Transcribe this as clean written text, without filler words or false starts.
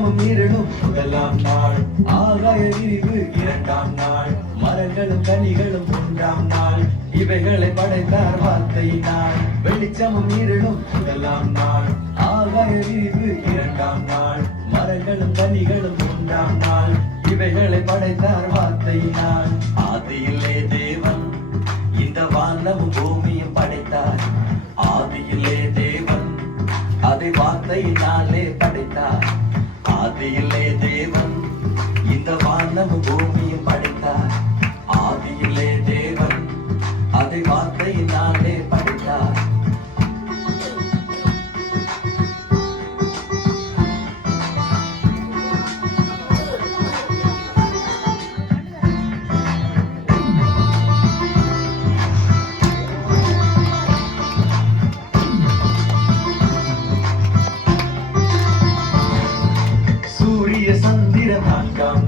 வெளிச்சமும் இருளும் முதலாம் நாள், ஆகாய விரிவு இரண்டாம் நாள், மரங்களும் கனிகளும் மூன்றாம் நாள், இவைகளை படைத்தார் வார்த்தையினால். வெளிச்சமும் இருளும் முதலாம் நாள், ஆகாய விரிவு இரண்டாம் நாள், மரங்களும் கனிகளும் மூன்றாம் நாள், இவைகளை படைத்தார் வார்த்தையினால். ஆதியிலே தேவன் இந்த வானமும் பூமியும் படைத்தார். ஆதியிலே தேவன் அதை வார்த்தையினாலே படைத்தார். ஆதியிலே தேவன் இந்த வானமும் பூமியும் படைத்தார். ஆதியிலே தேவன் அதை வார்த்தையினாலே படைத்தார். சூரிய சந்திர நான்காம்